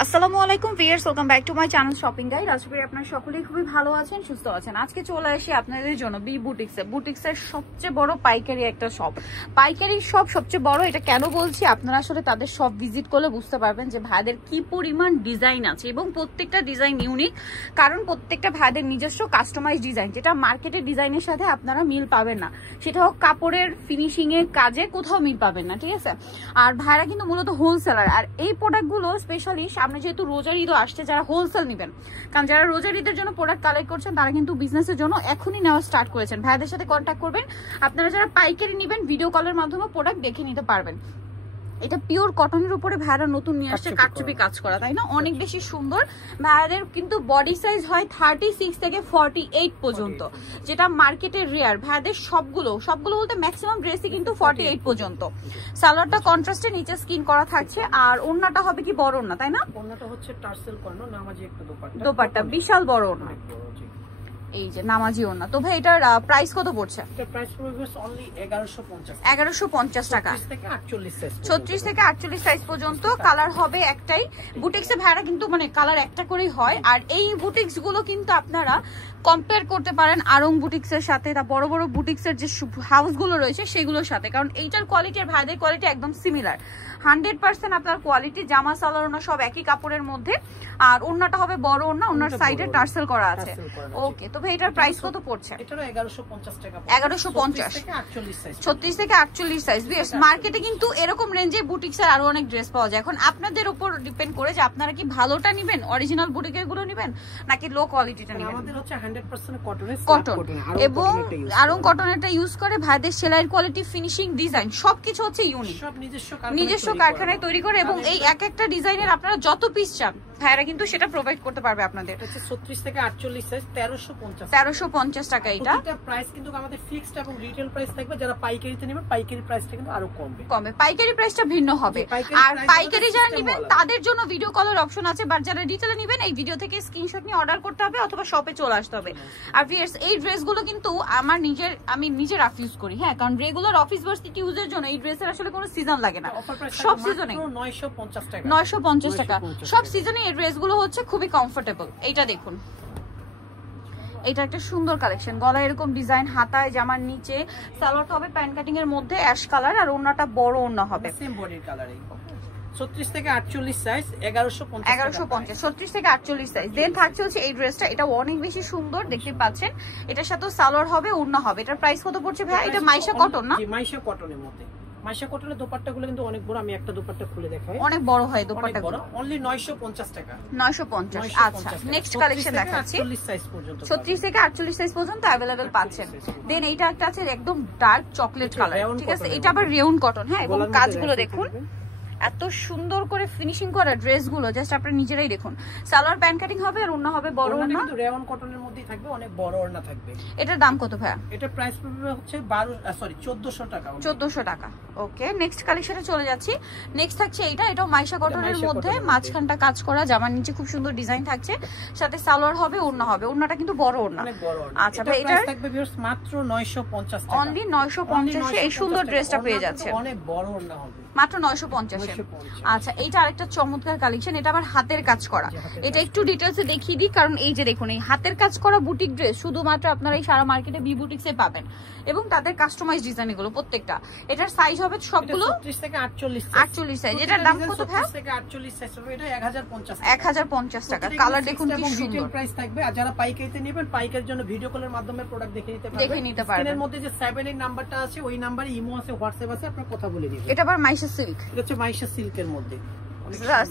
আসসালামু আলাইকুম viewers, welcome back to my channel shopping guide. আশা করি আপনারা সকলেই খুবই ভালো আছেন, সুস্থ আছেন। আজকে চলে আসি আপনাদের জন্য বি বুটিক্সের সবচেয়ে বড় পাইকারি একটা শপ। পাইকারি শপ সবচেয়ে বড়, এটা কেন বলছি আপনারা আসলে তাদের শপ ভিজিট করলে বুঝতে পারবেন যে ভাইদের কি পরিমাণ ডিজাইন আছে এবং প্রত্যেকটা ডিজাইন ইউনিক, কারণ প্রত্যেকটা ভাইদের নিজস্ব কাস্টমাইজ ডিজাইন, যেটা মার্কেটের ডিজাইনের সাথে আপনারা মিল পাবেন না। সেটা হোক কাপড়ের ফিনিশিং এর কাজে, কোথাও মিল পাবেন না, ঠিক আছে। আর ভাইরা কিন্তু মূলত হোলসেলার। আর এই প্রোডাক্টগুলো স্পেশালি সামনে যেহেতু রোজার ঈদও আসছে, যারা হোলসেল নেবেন, কারণ যারা রোজার ঈদের জন্য প্রোডাক্ট কালেক্ট করছেন তারা কিন্তু বিজনেসের জন্য এখনই নেওয়া স্টার্ট করেছেন। ভাইদের সাথে কন্ট্যাক্ট করবেন। আপনারা যারা পাইকারি নেবেন ভিডিও কলের মাধ্যমে প্রোডাক্ট দেখে নিতে পারবেন। এটা পিওর কটনের উপরে ভাইরা নতুন নিয়ে আসছে কারচুপি কাজ করা, তাই না? অনেক বেশি সুন্দর। ভাইদের কিন্তু বডি সাইজ হয় 36 থেকে 48 পর্যন্ত, যেটা মার্কেটের রেয়ার। ভাইদের সবগুলো বলতে ম্যাক্সিমাম ড্রেসই কিন্তু 48 পর্যন্ত। সালোয়ারটা কন্ট্রাস্টে নিচে স্কিন করা থাকছে, আর ওড়নাটা হবে কি বড় ওড়না, তাই না? ওড়নাটা হচ্ছে টার্সেল করানো নামাজি একটা দোপাট্টা। দোপাট্টা বিশাল বড় ওড়না, এই যে নামাজি ওড়না। তো ভাই এটার প্রাইস কত পড়ছে? এটা প্রাইস পড়বে অনলি 1150 টাকা। 36 থেকে 48 সাইজ, 36 থেকে 48 সাইজ পর্যন্ত। কালার হবে একটাই। বুটিক্সে ভাড়া কিন্তু মানে কালার একটা করেই হয়। আর এই বুটিক্স গুলো কিন্তু আপনারা কম্পেয়ার করতে পারেন আরং বুটিক্সের সাথে, তা বড় বড় বুটিক্সের যে হাউস গুলো রয়েছে সেগুলোর সাথে, কারণ এইটার কোয়ালিটি আর ভাইদের কোয়ালিটি একদম সিমিলার। 100% আপনার কোয়ালিটি। জামা সালোয়ার ওড়না সব একই কাপড়ের মধ্যে। আর ওড়নাটা হবে বড় ওড়না, ওড়নার সাইডে টার্সেল করা আছে। ওকে, তো ভাই এটার প্রাইস কত পড়ছে? এটারও 1150 টাকা। 1150 থেকে 48 সাইজ, 36 থেকে 48 সাইজ। মার্কেটে কিন্তু এরকম রেঞ্জে বুটিক্সের আরো অনেক ড্রেস পাওয়া যায়। এখন আপনাদের উপর ডিপেন্ড করে যে আপনারা কি ভালোটা নেবেন, অরিজিনাল বুটিকের গুলো নেবেন, নাকি লো কোয়ালিটিটা নেবেন। আমাদের হচ্ছে 100% কটন এবং আরং কটনেরটা ইউজ করে। ভাইদের সেলাইয়ের কোয়ালিটি, ফিনিশিং, ডিজাইন সবকিছু হচ্ছে ইউনিক, সব নিজস্ব কারখানায় তৈরি করে। এবং এই এক একটা ডিজাইনের আপনারা যত পিস চান ভাইরা কিন্তু সেটা প্রোভাইড করতে পারবে আপনাদের। 36 থেকে 48 সাইজ 1350 টাকা। এটা প্রাইস কিন্তু আমাদের ফিক্সড এবং রিটেল প্রাইস থাকবে। যারা পাইকারিতে নেবেন পাইকারি প্রাইসটা কিন্তু আরো কমবে। পাইকারি প্রাইসটা ভিন্ন হবে। আর পাইকারি যারা নেবেন তাদের জন্য ভিডিও কলের অপশন আছে, বাট যারা রিটেলে নেবেন এই ভিডিও থেকে স্ক্রিনশট নিয়ে অর্ডার করতে হবে অথবা শপে চলে আসতে হবে। আর ভিউয়ার্স, এই ড্রেসগুলো কিন্তু আমি নিজে রাফ ইউজ করি, হ্যাঁ, কারণ রেগুলার অফিস ভার্সিটি ইউজের জন্য এই ড্রেসের আসলে কোনো সিজন লাগে না। সব সিজনে 950 টাকা। সব সিজনে এই ড্রেসগুলো হচ্ছে খুবই কমফোর্টেবল। এইটা দেখুন, এটা একটা সুন্দর কালেকশন। গলায় এরকম ডিজাইন, হাতায় জামার নিচে সালোয়ারটা হবে প্যান্ট কাটিং এর মধ্যে অ্যাশ কালার, আর ওড়নাটা বড় ওড়না হবে সেম বডির কালারে। 36 থেকে 48 সাইজ 1150। 36 থেকে 48 সাইজ। দেন থাকছে হচ্ছে এই ড্রেসটা, এটা অনেক বেশি সুন্দর, দেখতে পাচ্ছেন। এটার সাথে সালোয়ার হবে, ওড়না হবে। এটার প্রাইস কত পড়ছে ভাই? এটা মাইশা কটন না? জি, মাইশা কটনের মধ্যে। মাইশা কটনের দোপাট্টাগুলো কিন্তু অনেক বড়। আমি একটা দোপাট্টা খুলে দেখাই, অনেক বড় হয় দোপাট্টাগুলো। অনলি 950 টাকা। 950। আচ্ছা, নেক্সট কালেকশন দেখাচ্ছি। 36 সাইজ পর্যন্ত, 36 থেকে 48 সাইজ পর্যন্ত अवेलेबल পাচ্ছেন। দেন এইটা একটা আছে একদম ডার্ক চকলেট কালার, ঠিক আছে। এটা আবার রেউন কটন, হ্যাঁ, এবং কাজগুলো দেখুন এত সুন্দর করে ফিনিশিং করা ড্রেসগুলো, জাস্ট আপনারা নিজেরাই দেখুন। সালোয়ার প্যান্ট কাটিং হবে আর ওড়না হবে বড় ওড়না, কিন্তু রেওয়ান কটনের মধ্যেই থাকবে, অনেক বড় ওড়না থাকবে। এটার দাম কত ভাইয়া? এটা প্রাইস পড়বে হচ্ছে 1400 টাকা। 1400 টাকা। ওকে, নেক্সট কালেকশনে চলে যাচ্ছি। নেক্সট থাকছে এটাও মাইশা কটনের মধ্যে, মাঝখানটা কাজ করা, জামার নিচে খুব সুন্দর ডিজাইন থাকছে, সাথে সালোয়ার হবে, ওড়না হবে। ওড়নাটা কিন্তু বড় ওড়না। আচ্ছা ভাই, এটা থাকবে ভিউয়ার্স মাত্র 950 টাকা। অনলি 950 এ এই সুন্দর ড্রেসটা পেয়ে যাচ্ছে। অনেক বড় ওড়না হবে, মাত্র 950 এ। আচ্ছা, এইটা আরেকটা চমৎকার কালেকশন। এটা আবার হাতের কাজ করা। এটা একটু ডিটেইলসে দেখিয়ে দিই, কারণ এই যে দেখুন, এই হাতের কাজ করা বুটিক ড্রেস শুধুমাত্র আপনারা এই সারা মার্কেটে বি বুটিক্সে পাবেন, এবং তাদের কাস্টমাইজ ডিজাইন এগুলো প্রত্যেকটা। এটার সাইজ হবে সবগুলো 36 থেকে 48 সাইজ। এটার দাম কত ভাই? 36 থেকে 48 সাইজ হবে, এটা 1050 টাকা। 1050 টাকা। কালার দেখুন কি সুন্দর। রিটেল প্রাইস থাকবে। আর যারা পাইকারিতে নেবেন পাইকারির জন্য ভিডিও কলের মাধ্যমে প্রোডাক্ট দেখে নিতে পারবেন। স্ক্রিনের মধ্যে যে 7 এর নাম্বারটা আছে ওই নাম্বারে ইমো আছে, হোয়াটসঅ্যাপ আছে, আপনারা কথা বলে দিবেন। এটা আবার মাইশা সিল্ক। এটা হচ্ছে মাইশা সিল্কের মধ্যে,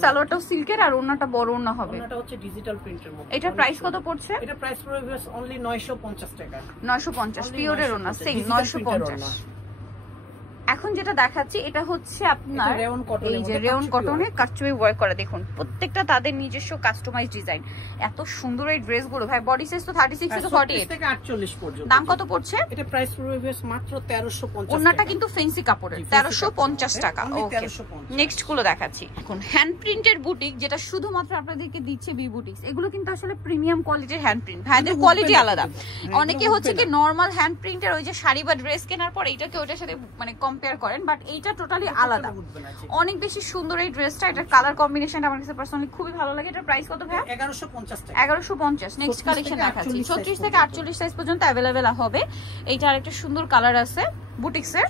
সালোয়ারটাও সিল্কের আর ওড়নাটা বড় ওড়না হবে। ওড়নাটা হচ্ছে ডিজিটাল প্রিন্টের মধ্যে। এটা প্রাইস কত পড়ছে? এটা প্রাইস পড়বে অনলি 950 টাকা। 950 পিওরের ওড়না, সেম 950। এখন যেটা দেখাচ্ছি এটা হচ্ছে আপনার এই যে রেওন কটনে কাটচুপি ওয়ার্ক করা। দেখুন প্রত্যেকটা তাদের নিজস্ব কাস্টমাইজ ডিজাইন। এত সুন্দর এই ড্রেসগুলো ভাই। বডি সাইজ তো 36 থেকে 48 থেকে 48 পর্যন্ত। দাম কত পড়ছে? এটা প্রাইস পড়বে মাত্র 1350। ওন্নাটা কিন্তু ফ্যান্সি কাপড়ের, 1350 টাকা। ওকে, নেক্সট গুলো দেখাচ্ছি। এখন হ্যান্ড প্রিন্টের বুটিক, যেটা শুধুমাত্র আপনাদেরকে দিচ্ছে বি বুটিক্স। এগুলো কিন্তু আসলে প্রিমিয়াম কোয়ালিটির হ্যান্ড প্রিন্ট, ভাইদের কোয়ালিটি আলাদা। অনেকে হচ্ছে কি নরমাল হ্যান্ড প্রিন্টের ওই যে শাড়ি বা ড্রেস কেনার পর এইটাকে ওইটার সাথে মানে কম্পেয়ার করেন, বাট এইটা টোটালি আলাদা, অনেক বেশি সুন্দর এই ড্রেসটা। এটা কালার কম্বিনেশন আমার কাছে পার্সোনালি খুবই ভালো লাগে। এটার প্রাইস কত ভাই? 1150 টাকা। 1150। নেক্সট কালেকশন দেখাচ্ছি, 36 থেকে 48 সাইজ পর্যন্ত অ্যাভেলেবেল হবে। এইটা আরেকটা সুন্দর কালার আছে বুটিক্সের,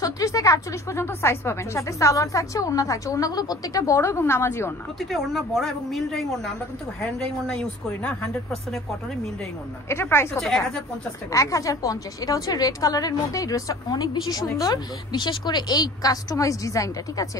36 থেকে 48 পর্যন্ত সাইজ পাবেন, সাথে সালোয়ার থাকছে, ওড়না থাকছে। ওড়নাগুলো প্রত্যেকটা বড় এবং নামাজি ওড়না, প্রত্যেকটা ওড়না বড় এবং মিল রাইং ওড়না। আমরা কিন্তু হ্যান্ড রাইং ওড়না ইউজ করি না, 100% কটনের মিল রাইং ওড়না। এটা প্রাইস কত? 1050 টাকা। 1050। এটা হচ্ছে রেড কালারের মধ্যে। এই ড্রেসটা অনেক বেশি সুন্দর, বিশেষ করে এই কাস্টমাইজ ডিজাইনটা, ঠিক আছে,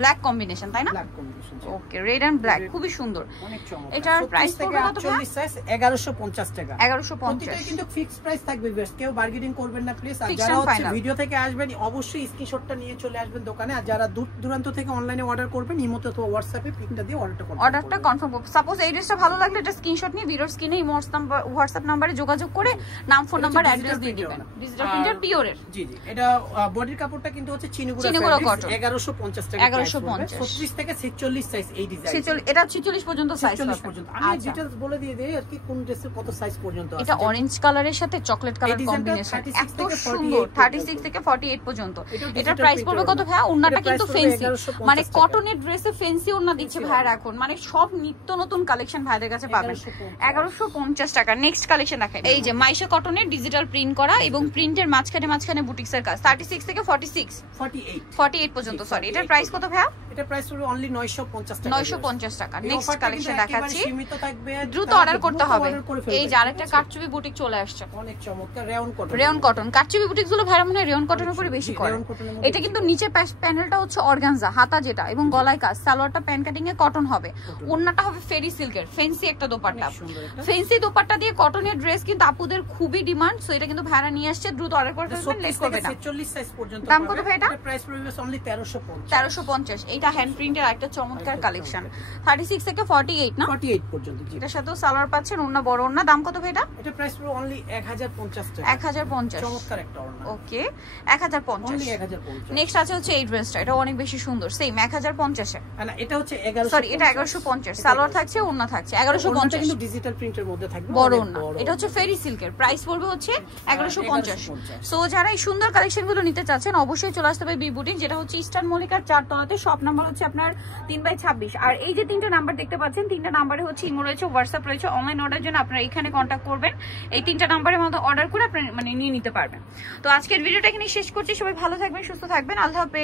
ব্ল্যাক কম্বিনেশন, তাই না? Black combination, okay, red and black, খুবই সুন্দর। অনেক চমৎকার। এটার প্রাইস পড়বে কত? 48 সাইজ 1150 টাকা। 1150। এটা কিন্তু ফিক্সড প্রাইস থাকবে, কেউ বার্গেনিং করবেন না প্লিজ। আর যারা হচ্ছে ভিডিও থেকে আসবেন অবশ্যই স্ক্রিনশটটা নিয়ে চলে আসবেন দোকানে। আর যারা দূর দূরান্ত থেকে অনলাইনে অর্ডার করবেন ইমোতে অথবা হোয়াটসঅ্যাপে পিকটা দিয়ে অর্ডারটা কনফার্ম করবেন। সাপোজ এই ড্রেসটা ভালো লাগলে এটা স্ক্রিনশট নিয়ে ভিডিওর স্ক্রিনে ইমো হোয়াটসঅ্যাপ নম্বরে যোগাযোগ করে নাম, ফোন নাম্বার, অ্যাড্রেস দিয়ে দিবেন। ডিজিটাল প্রিন্টার পিওরের। জি জি, এটা বডির কাপড়টা কিন্তু হচ্ছে চিনিগুড়া কটন। 1150 টাকা। 1150 থেকে 46 সাইজ এই ডিজাইন। এটা 46 পর্যন্ত সাইজ পর্যন্ত। আমি ডিটেইলস বলে দিয়ে দেই আর কি, কোন ড্রেসের কত সাইজ পর্যন্ত আছে। এটা অরেঞ্জ কালারের সাথে চকলেট কালার কম্বিনেশন, এত সুন্দর। 36 থেকে 48 পর্যন্ত। এটার প্রাইস পড়বে কত ভাই? ওন্নাটা কিন্তু ফেন্সি, মানে কটনের ড্রেসে ফেন্সি ওন্না দিচ্ছে ভাইরা এখন, মানে সব নিত্য নতুন কালেকশন ভাইদের কাছে পাবেন। 1150 টাকা। নেক্সট কালেকশন দেখাই। এই যে মাইশা কটনের ডিজিটাল প্রিন্ট করা এবং প্রিন্টের মাঝখানে বুটিক্সের কাজ। 36 থেকে 48 পর্যন্ত, সরি। এটার প্রাইস কত ভাই? এটা প্রাইস হলো অনলি 950 টাকা। 950 টাকা। নেক্সট কালেকশন দেখাচ্ছি, সীমিত থাকবে, দ্রুত অর্ডার করতে হবে। এই যে আরেকটা কাটচুপি বুটিক চলে আসছে, অনেক চমৎকার। Rayon cotton. কাটচুপি বুটিক গুলো ভাইরা মনে হয় রেয়ন কটনের উপরে বেশি করে। এটা কিন্তু নিচে প্যানেলটা হচ্ছে অর্গানজা, হাতা যেটা, এবং গলায় কাজ। সালোয়ারটা প্যান কাটিং এ কটন হবে, ওড়নাটা হবে ফেরি সিল্কের, ফেন্সি একটা দোপাট্টা। ফেন্সি দোপাট্টা দিয়ে কটনের ড্রেস কিন্তু আপুদের খুবই ডিমান্ড, সো এটা কিন্তু ভাইরা নিয়ে আসছে। দ্রুত অর্ডার করে ফেলবেন, লেট করবে না। 46 সাইজ পর্যন্ত। দাম কত ভাই এটা? প্রাইস পড়বে অনলি 1350। 1350। এটা হ্যান্ড প্রিন্টের একটা চমৎকার কালেকশন। 36 থেকে 48 না? 48 পর্যন্ত। এটার সাথে সালোয়ার পাচ্ছেন, ওড়না বড় ওড়না। দাম কত ভাই এটা? এটা প্রাইস পড়বে অনলি 1050 টাকা। 1050। চমৎকার একটা ওড়না। ওকে, 1050। অনলি 1050। নেক্সট আছে হচ্ছে এই ড্রেসটা, এটা অনেক বেশি সুন্দর, সেম 1050 এ। না, এটা হচ্ছে 1150। সরি, এটা 1150। সালোয়ার থাকছে, ওড়না থাকছে। 1150 কিন্তু ডিজিটাল প্রিন্টের মধ্যে থাকবে, বড় ওড়না। এটা হচ্ছে ফেরি সিল্কের, প্রাইস পড়বে হচ্ছে 1150। সো যারা এই সুন্দর কালেকশন গুলো নিতে চাচ্ছেন অবশ্যই চলে আসতে হবে বি বুটিক, যেটা হচ্ছে ইস্টার্ন মল্লিকার 4 তলাতে। শপ নাম্বার হচ্ছে আপনার 3/26। আর এই যে তিনটা নাম্বার দেখতে পাচ্ছেন, তিনটা নাম্বারে হচ্ছে ইমো রয়েছে, হোয়াটসঅ্যাপ রয়েছে। অনলাইন অর্ডার জন্য আপনারা এখানে কন্ট্যাক্ট করবেন, এই তিনটা নাম্বারের মধ্যে অর্ডার করে আপনারা মানে নিয়ে নিতে পারবেন। তো আজকের ভিডিওটা এখানে শেষ করছি। সবাই ভালো থাকবেন, সুস্থ থাকবেন, আল্লাহ হাফেজ।